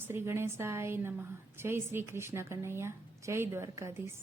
શ્રી ગણેશાય નમઃ. જય શ્રી કૃષ્ણ કનૈયા. જય દ્વારકાધીશ.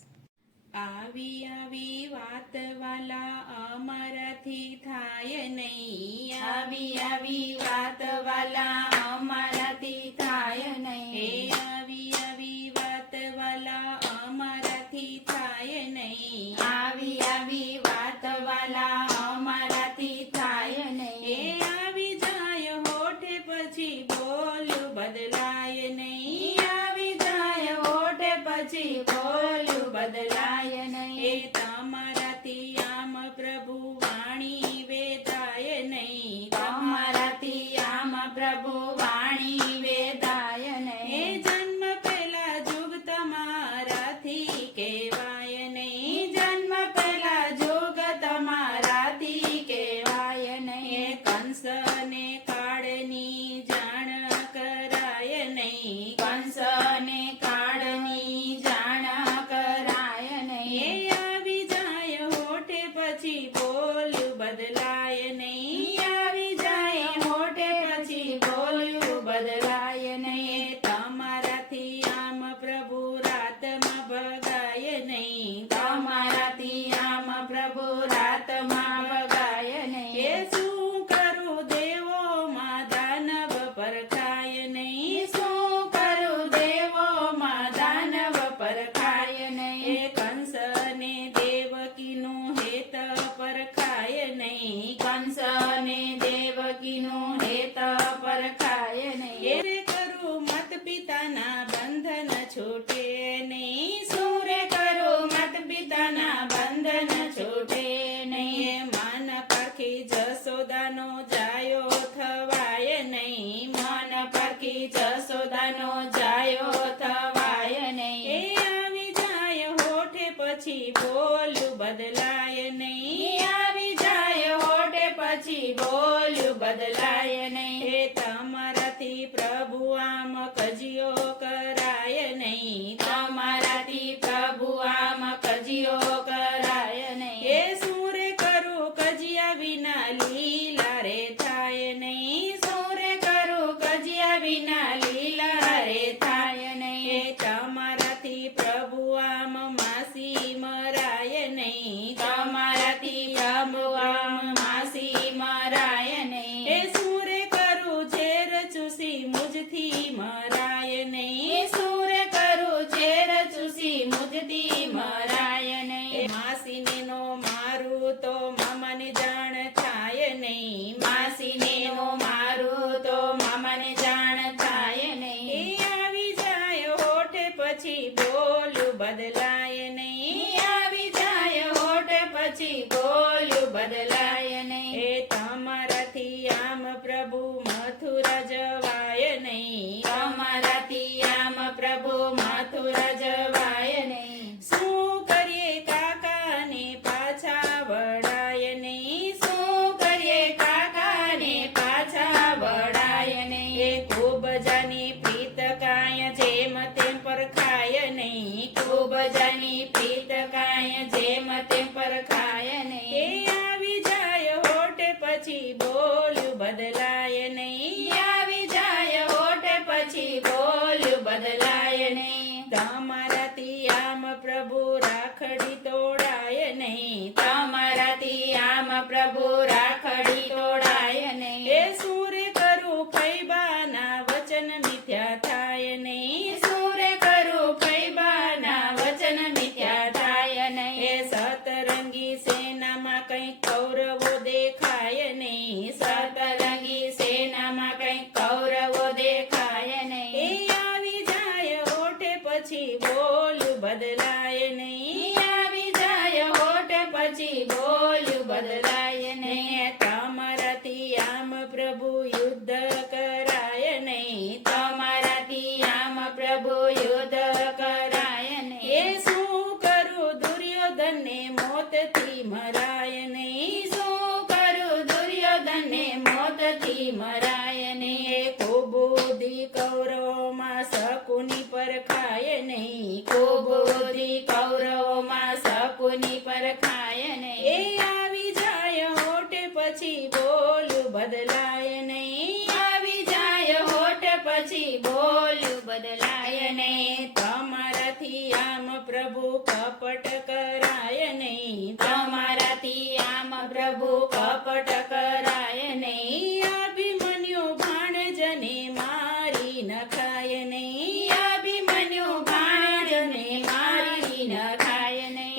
આવી આવી વાત વાલા અમારાથી થાય નહીં. આવી આવી વાત વાલા અમારાથી થાય નહીં. આવી આવી વાત વાલા અમારાથી થાય નહીં. આવી આવી વાત વાલા અમારાથી થાય નહીં. આવી જાય હોઠે પછી બોલ્યું બદલાય નહીં. આવી જાય હોઠે પછી બોલ્યું બદલાય નહીં. તમારાથી આમ પ્રભુ વાણી વેદાય નહીં. તમારાથી આમ પ્રભુ વાણી વેદાય નહીં. જન્મ પહેલા જુગ તમારાથી કહેવાય નહીં. જન્મ પહેલા જોગ તમારાથી કહેવાય નહીં. કંસને કાળની જાણ કરાય નહીં. કંસને કાળની જાણ કરાય નહીં. આવી જાય હોઠે પછી બોલ્યું બદલાય નહીં. આવી જાય હોઠે પછી બોલ્યું બદલાય નહીં. તમારાથી આમ પ્રભુ રાતમાં ભગાય નહીં. તમારાથી આમ પ્રભુ રાતમાં ભગાય નહીં. શું કરું દેવોમાં દાનવ પરખાય નહીં. શું કરું દેવોમાં દાનવ પરખાય નહીં. કંસને દેવકીનું હેત પરખાય નહીં. કંસને દેવકીનું હેત પરખાય નહીં. કરું મત પિતાના બંધન છૂટે નહીં. સૂરે કરું મત પિતાના બંધન છૂટે નહીં. મન પારખી જસોદાનો જાયો થવાય નહીં. મન પરખી જસોદાનો જાયો થવાય નહીં. આવી જાય હોઠે પછી બોલ્યું બદલાય નહીં. આવી જાય હોઠે પછી બોલ્યું બદલાય નહીં. તમારાથી પ્રભુ આમ કજિયો કરાય નહીં. તમારાથી પ્રભુ આમ કજિયો કરાય નહીં. સૂરે કરું કજિયા વિના લીલા રે થાય નહીં. સૂરે કરું કજિયા વિના લીલા રે થાય નહીં. તમારાથી પ્રભુ આમ માસી મરાય નહીં. તમારાથી પ્રભુ આમ માસી મરાય નહીં. સૂરે કરું ઝેર ચૂસી મુજથી મરાય નહીં. સૂરે કરું ઝેર ચૂસી મુજથી મરાય નહીં. માસીને નો મારું તો મામાને જાણ થાય નહીં. માસીને નો મારું તો મામાને જાણ થાય નહીં. આવી જાય હોઠે પછી બોલ્યું બદલાય નહીં. આવી જાય હોઠે પછી બોલ્યું બદલાય નહીં. તમારાથી આમ પ્રભુ મથુરા જવાય નહીં. તમારાથી આમ પ્રભુ મથુરા જવાય નહીં. શું કરીએ કાકાને પાછા વળાય નહીં. શું કરીએ કાકાને પાછા વળાય નહીં. ખૂબ જાની પ્રીત કાય જેમ તેમ પરખાય નહીં. ખૂબ જાની પ્રીત કાય જેમ તેમ પરખાય નહીં. આવી જાય હોઠે પછી બોલ્યું બદલાય નહીં. આવી જાય હોઠે પછી બોલ્યું બદલાય નહીં. તમારાથી આમ પ્રભુ રાખડી તોડાય નહીં. તમારાથી આમ પ્રભુ રાખડી તોડાય નહીં. સૂરે કરું ફૈબાના વચન મિથ્યા થાય નહીં. સૂરે કરું ફૈબાના વચન મિથ્યા થાય નહીં. સતરંગી સેનામાં કઈ કૌરવો દેખાય નહીં. સતરંગી સેનામાં કઈ કૌરવો દેખાય નહીં. આવી જાય હોઠે પછી બોલ્યું બદલાય નહીં. આવી જાય હોઠે પછી બોલ્યું બદલાય નહીં. તમારાથી આમ પ્રભુ યુદ્ધ કરાય નહીં. તમારાથી આમ પ્રભુ યુદ્ધ કરાય નહીં. શું કરું દુર્યોધનને મોતથી મરાય નહીં. શું કરું દુર્યોધનને મોતથી મરાય નહીં. ખૂબ બુદ્ધિ કૌરવોમાં શકુની પરખાય નહીં. ખૂબ બુદ્ધિ કૌરવોમાં શકુની પરખાય નહીં. આવી જાય હોઠે પછી બોલ્યું બદલાય નહીં. આવી જાય હોઠ પછી બોલ્યું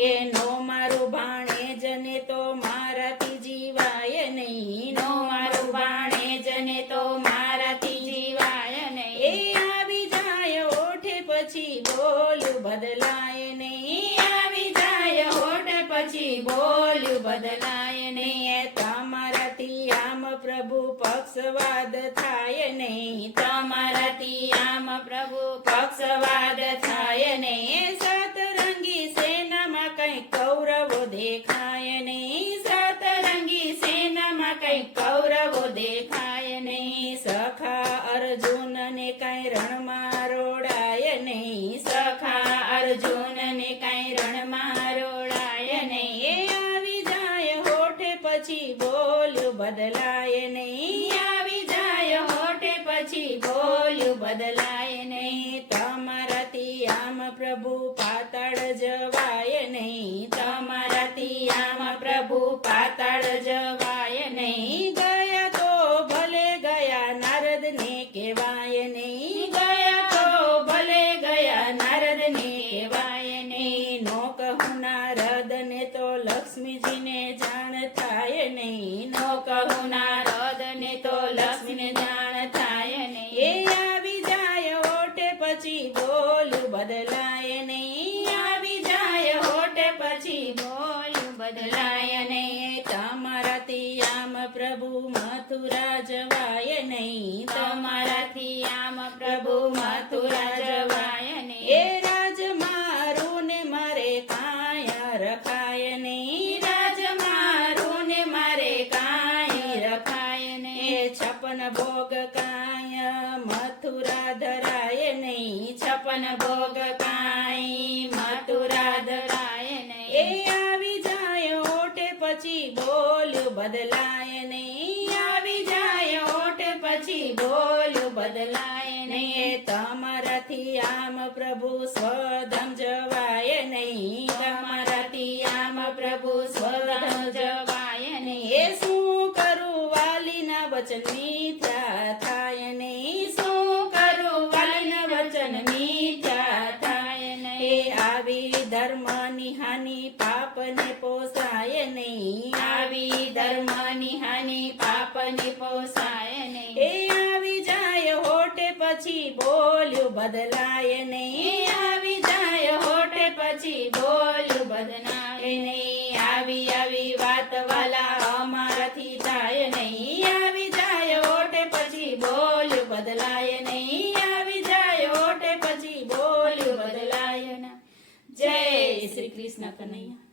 એ નો મારું ભાણેજને તો મારાથી જીવાય નહીં. નો મારું ભાણેજને તો મારાથી જીવાય નહીં. એ આવી જાય ઓઠે પછી બોલ્યું બદલાય નહીં. આવી જાય હોઠ પછી બોલ્યું બદલાય નહીં. એ તમારાથી આમ પ્રભુ પક્ષવાદ થાય નહીં. તમારાથી આમ પ્રભુ પક્ષવાદ થાય નહીં. સતરંગી સેનામાં કઈ કૌરવો દેખાય નહીં. સતરંગી સેનામાં કઈ કૌરવો દેખાય નહીં. સખા અર્જુનને કઈ રણમાં રોડાય નહીં. સખા અર્જુનને કઈ રણમાં રોડાય નહીં. એ આવી જાય હોઠે પછી બોલ્યું બદલાય નહીં. આવી જાય હોઠે પછી બોલ્યું બદલાય નહીં. તમારાથી આમ પ્રભુ પાતાળ જવાય નહીં. તમારાથી આમ પ્રભુ પાતાળ જવાય નહીં. ગયા તો ભલે ગયા નારદને કહેવાય નહીં. ગયા તો ભલે ગયા નારદને કહેવાય નહીં. નો કહું નારદને તો લક્ષ્મીજીને જાણ થાય નહીં. નો કહું નારદને તો લક્ષ્મીને જાણ થાય એ નહીં. આવી જાય ઓટે પછી બોલ્યું બદલાય નહીં. આવી જાય હોઠે પછી બોલ્યું બદલાય નહીં. તમારાથી આમ પ્રભુ મથુરા જવાય નહીં. તમારાથી આમ પ્રભુ મથુરા જવાય એ નહીં. રાજ મારું ને મારે કાયા રખાય નહીં. રાજ મારું ને મારે કાંઈ રખાય એ નહીં. 56 ભોગ કાય મથુરા ધરાય નહીં. 56 ભોગ કાંઈ મથુરા ધરાય એ નહીં. આવી જાય ઓટે પછી બોલ્યું બદલાય નહીં. આવી જાય હોઠ પછી બોલ્યું બદલાય ને નહીં. તમારાથી આમ પ્રભુ સ્વધામ જવાય નહીં. તમારાથી આમ પ્રભુ સ્વધામ જવાય એ નહીં. શું કરું વાલીના વચન મિથ્યા થાય નહીં. શું કરું વાલીના વચન મીઠા થાય એ નહીં. આવી ધર્મની હાનિ પાપને પોસાય નહીં. આવી ધર્મની હાનિ પાપને પોસાય એ નહીં. આવી જાય હોઠે પછી બોલ્યું બદલાય નહીં. આવી જાય હોઠે પછી બોલ્યું બદલાય નહીં. આવી વાત વાલા અમારાથી થાય નહીં. આવી જાય હોઠે પછી બોલ્યું બદલાય નહીં. આવી જાય હોઠે પછી બોલ્યું બદલાય નહીં. જય શ્રી કૃષ્ણ કનૈયા.